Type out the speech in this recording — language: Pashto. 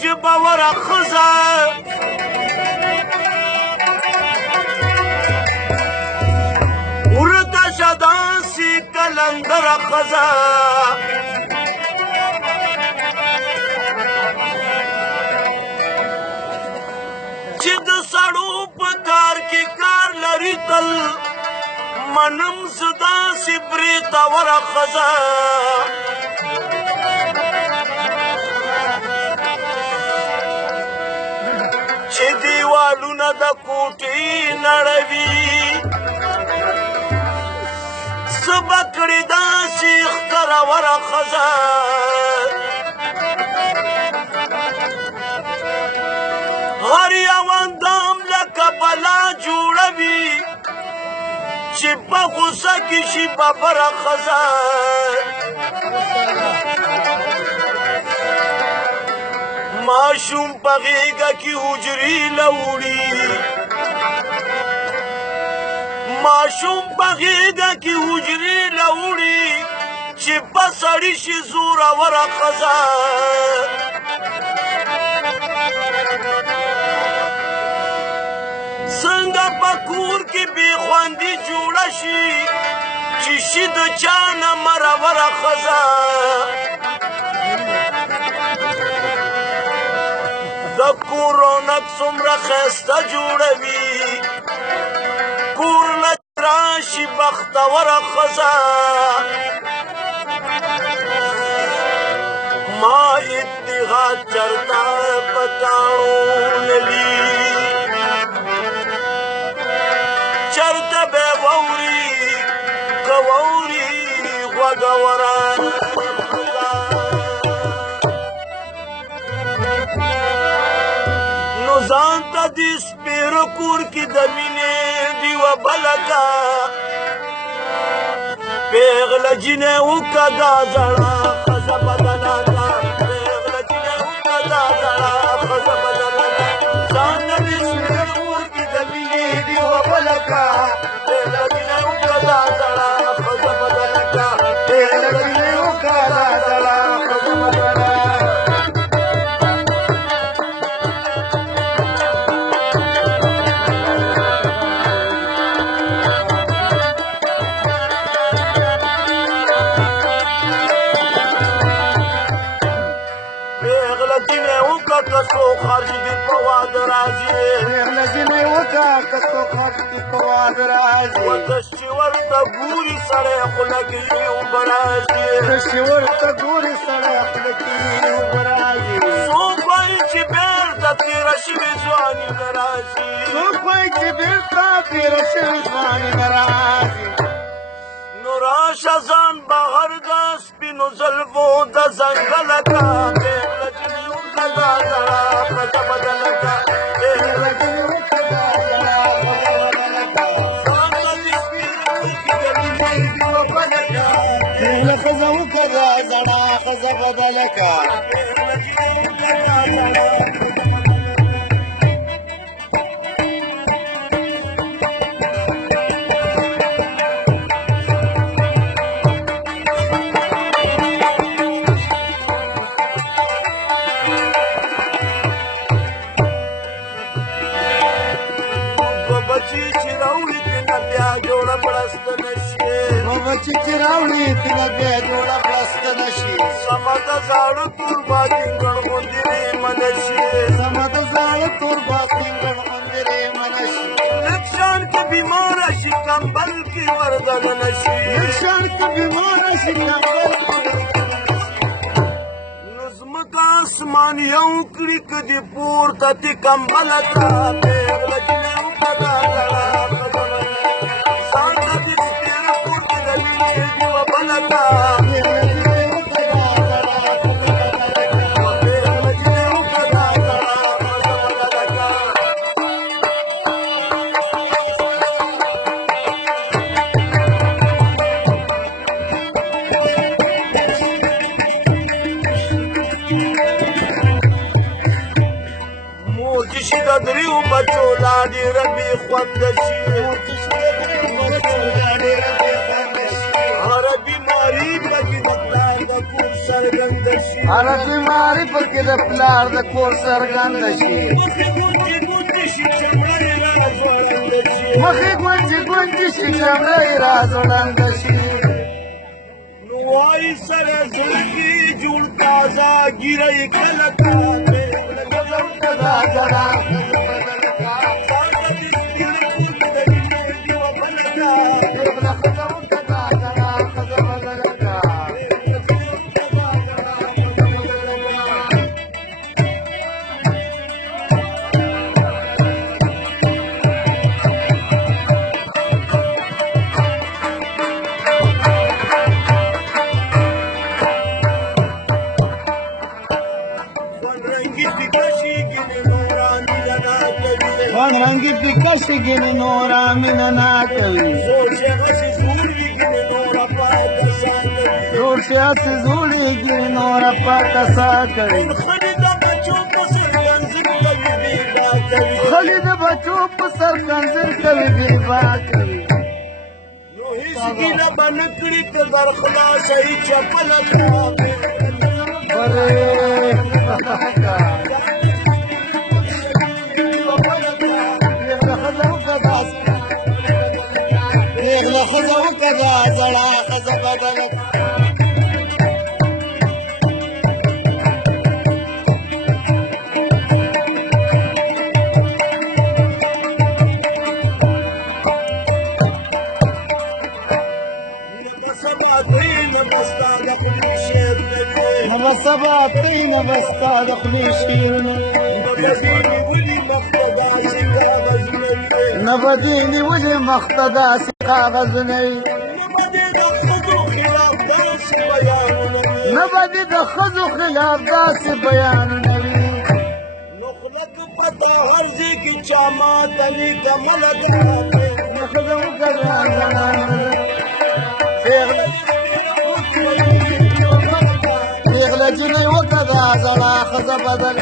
جبوره ښځه ورته شه داسې کلندره ښځه چې د سړو په کار کې کار لري تل منم زه داسې برېتوره ښځه چې دیوالونه د کوټې نړوي څه به کړې داسې ښکروره ښځه هر یو اندام لکه بلا جوړوي چې په غوسه کې شي ببره ښځه ماشوم په غېږه کې حجرې لوړي ماشوم په غېږه کې حجرې لوړي چې په سړي شي زوروره ښځه څنګه په کور کې بې خوندي جوړه شي چې شي د چا نه مروره ښځه د کور رونق څومره ښایسته جوړوي کور نه راشي بختوره ښځه ما اتحاد چرته پتاړو للی چرته به ووري کووري غوږوره نو ځان ته د سپېره کور کې د مینې ډیوه بله کا پېغله جینۍ وکړه دا زړه ښځه بدله کا پېغله جینۍ وکړه دا زړه ښځه بدله کا ځان ته د سپېره کور کې د مینې ډیوه بله کا پېغله جینۍ وکړه دا زړه ښځه بدله کا پېغله جینۍ وکړه دا زړه ښځه بدله کا کسو خرج دی په واده راځي پېغله ځینې وکړه کسو خرج دی په واده راځي وتش چې ورته ګوري سړی خوله کې اوبه راځي وتش چې ورته ګوري سړی خوله کې اوبه راځي څوک وایي چې بېرته تېره شوې ځواني نه راځي څوک وایي چې بېرته تېره شوې ځواني نه راځي نو راشه ځان بهر د سپینو زلفو د ځنګله کا پېغله جینۍ وکړه دا زړه ښځه بدله کا پېغله جینۍ وکړه دا زړه ښځه بدله کا ځان ته د سپېرې کور کې د مینې ډیوه بله کا پېغله ښځه وکړه دا زړه ښځه بدله کا پېغله جینۍ وکړه دا زړه بچی چې راوړي تینه بیا جوړه پړسته نه شي سمه د زاړه تور باتینګړ غوندې منه شي سمه د زاړه تور باتینګړ غوندې منه شي لږ شان کې بیماره شي کمبل کې وردل نه شي لږ شان کې بیماره شي کمبل نو ځمکه اسمان یو کړي که دې پورته تې کمبله کا پېغله جینۍ وکړه دا زړه دریو بچو لا ډېر بې خونده شي هره بیماري پکې د پلار د کور څرګنده شي حالت معرفت کې د پلار د کور څرګنده شي مخې ګونجې ګونجې شي چمړه یې راځوړنده شي نو وایي سره زړه کې جوړ تازه ګیره یې کله کاوې رنگی پیکشی گینی نورا مینا ناکوی زور سے اسی زوری گینی نورا پاتا ساکوی خلید بچو پسر کنزر کوی بیبا کوی هیڅ ګیله به نه کړي که برخلاصه یې چپله کوي پېغله ښځه وکړه زړه ښځه بدله نه به سبا تی نه به ستا د خولې شعر نه به دې نیولې مخ ته داسې کاغذونه وي نه به دې د ښځو خلاف داسې بیانونه وي نو خوله که پته هر ځای کې چا ماته وي کمله ده نه ښځه وکړه پېغله جینۍ وکړه زړه ښځه بدل